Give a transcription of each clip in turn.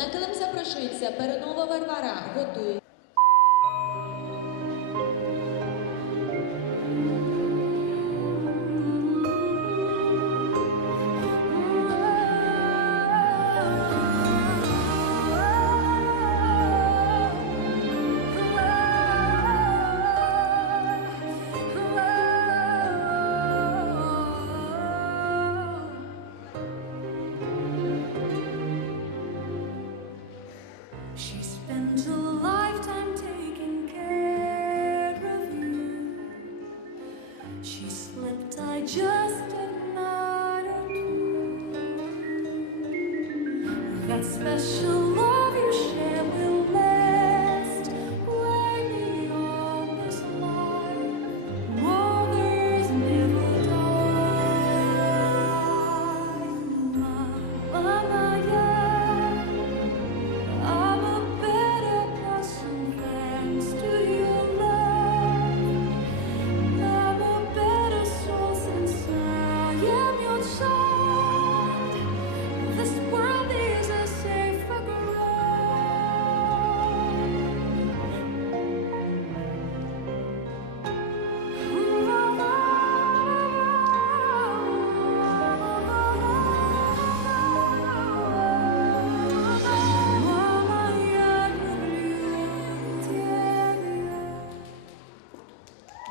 На килим запрошується перенова Варвара готує. She slipped, I just did not. That special.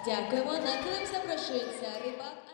Дякуємо. На килим запрошується рибак.